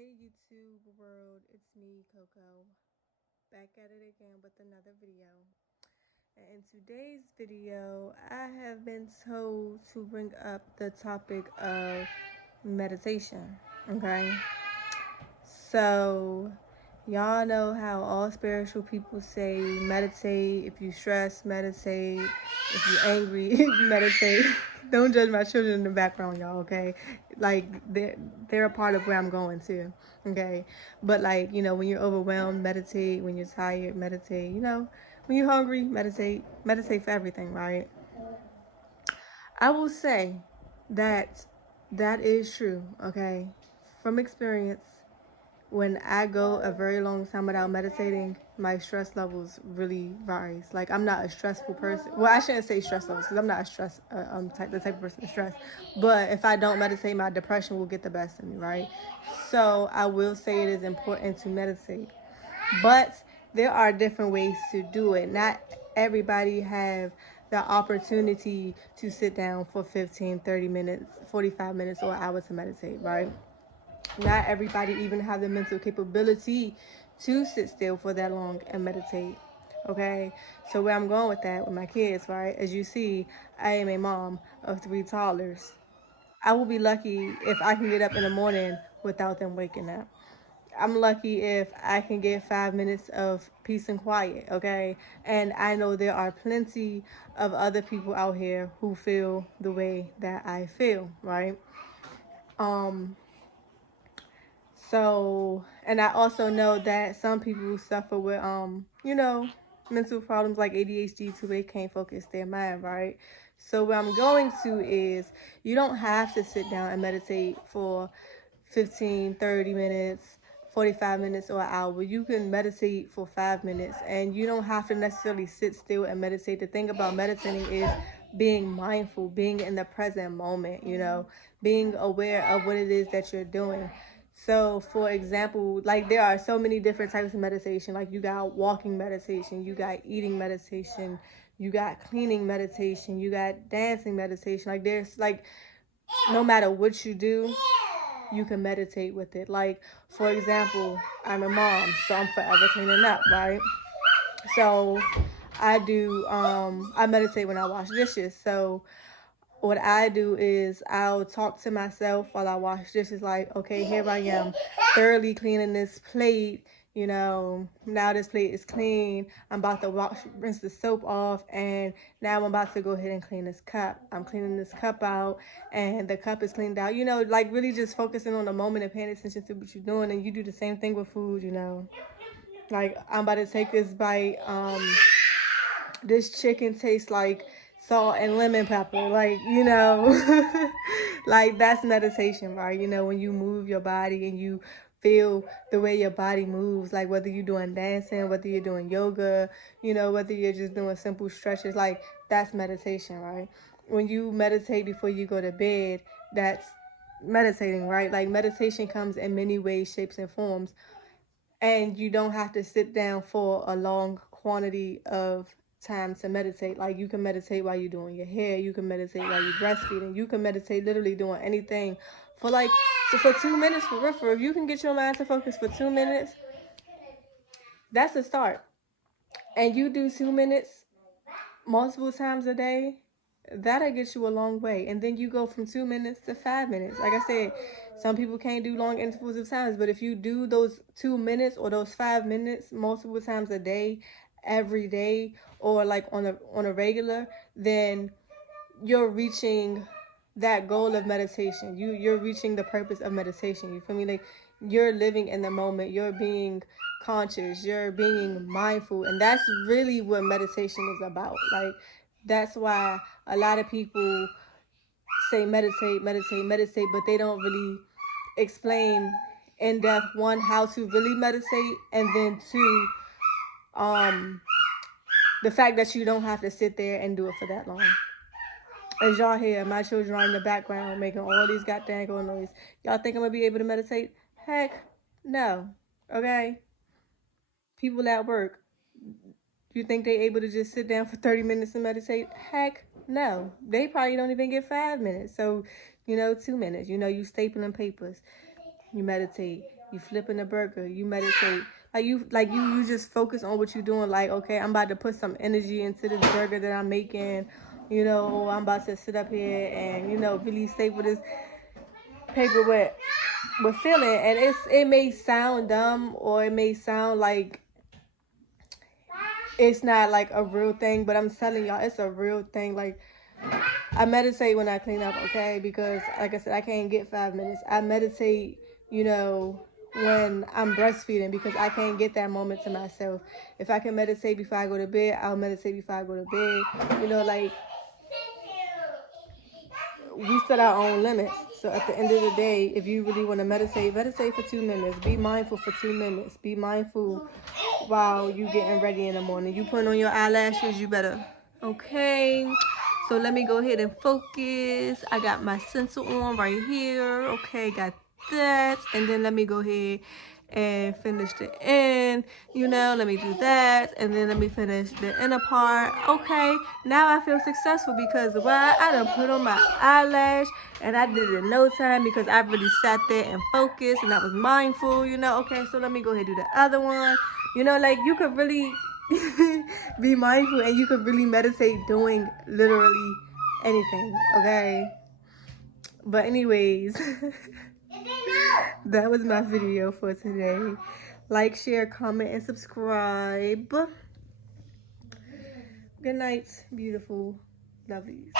Hey YouTube world, it's me Coco, back at it again with another video. And in today's video, I have been told to bring up the topic of meditation, okay? So, y'all know how all spiritual people say meditate. If you stress, meditate. If you're angry, meditate. Don't judge my children in the background, y'all, okay? Like, they're a part of where I'm going to, okay? But, like, when you're overwhelmed, meditate. When you're tired, meditate. When you're hungry, meditate. Meditate for everything, right? I will say that that is true, okay? From experience, when I go a very long time without meditating, my stress levels really rise. Like, I'm not a stressful person. Well, I shouldn't say stress levels because I'm not a the type of person to stress. But if I don't meditate, my depression will get the best of me, right? So I will say it is important to meditate. But there are different ways to do it. Not everybody have the opportunity to sit down for 15, 30 minutes, 45 minutes, or an hour to meditate, right? Not everybody even have the mental capability to sit still for that long and meditate. Okay, so where I'm going with that with my kids, right? As you see, I am a mom of 3 toddlers. I will be lucky if I can get up in the morning without them waking up. I'm lucky if I can get 5 minutes of peace and quiet, okay? And I know there are plenty of other people out here who feel the way that I feel, right? Um, So, and I also know that some people suffer with, mental problems like ADHD too. They can't focus their mind, right? So where I'm going to is you don't have to sit down and meditate for 15, 30 minutes, 45 minutes, or an hour. You can meditate for 5 minutes, and you don't have to necessarily sit still and meditate. The thing about meditating is being mindful, being in the present moment, being aware of what it is that you're doing. So, for example, like there are so many different types of meditation. Like you got walking meditation, you got eating meditation, you got cleaning meditation, you got dancing meditation. Like there's like no matter what you do, you can meditate with it. Like, for example, I'm a mom, so I'm forever cleaning up, right? So I meditate when I wash dishes. So what I do is I'll talk to myself while I wash dishes, like, okay, here I am thoroughly cleaning this plate. Now this plate is clean. I'm about to rinse the soap off, and now I'm about to go ahead and clean this cup. I'm cleaning this cup out, and the cup is cleaned out. Like really just focusing on the moment and paying attention to what you're doing. And you do the same thing with food. Like I'm about to take this bite. This chicken tastes like salt and lemon pepper, like like that's meditation, right? When you move your body and you feel the way your body moves, like whether you're doing dancing, whether you're doing yoga, whether you're just doing simple stretches, like that's meditation, right? When you meditate before you go to bed, that's meditating, right? Like meditation comes in many ways, shapes, and forms, and you don't have to sit down for a long quantity of time to meditate. Like you can meditate while you're doing your hair, you can meditate while you're breastfeeding, you can meditate literally doing anything for like for 2 minutes. For real, if you can get your mind to focus for 2 minutes, that's a start. And you do 2 minutes multiple times a day, that'll get you a long way. And then you go from 2 minutes to 5 minutes. Like I said, some people can't do long intervals of times, but if you do those 2 minutes or those 5 minutes multiple times a day, every day, or like on a regular, then you're reaching that goal of meditation. You're reaching the purpose of meditation. You feel me? Like you're living in the moment. You're being conscious. You're being mindful, and that's really what meditation is about. Like that's why a lot of people say meditate, meditate, meditate, but they don't really explain in depth, one, how to really meditate, and then two, the fact that you don't have to sit there and do it for that long. As y'all hear, my children are in the background making all these goddamn noise. Y'all think I'm gonna be able to meditate? Heck no. Okay? People at work, you think they able to just sit down for 30 minutes and meditate? Heck no. They probably don't even get 5 minutes. So, 2 minutes. You stapling papers. You meditate. You flipping a burger, you meditate. You just focus on what you're doing. Like, okay, I'm about to put some energy into this burger that I'm making. You know, I'm about to sit up here and, you know, really staple this paper with feeling. And it may sound dumb, or it may sound like it's not like a real thing, but I'm telling y'all, it's a real thing. Like, I meditate when I clean up, okay? Because, like I said, I can't get 5 minutes. I meditate, you know, when I'm breastfeeding, because I can't get that moment to myself. If I can meditate before I go to bed, I'll meditate before I go to bed. You know, like, we set our own limits. So at the end of the day, if you really want to meditate, meditate for 2 minutes. Be mindful for 2 minutes. Be mindful while you getting ready in the morning. You putting on your eyelashes, you better. Okay. So let me go ahead and focus. I got my sensor on right here. Okay, got that. And then let me go ahead and finish the end. You know, let me do that. And then let me finish the inner part. Okay, now I feel successful because why? I done put on my eyelash and I did it in no time because I really sat there and focused and I was mindful, you know. Okay, so let me go ahead and do the other one. You know, like, you could really be mindful and you could really meditate doing literally anything, okay? But anyways, that was my video for today. Like, share, comment, and subscribe. Good night, beautiful lovelies.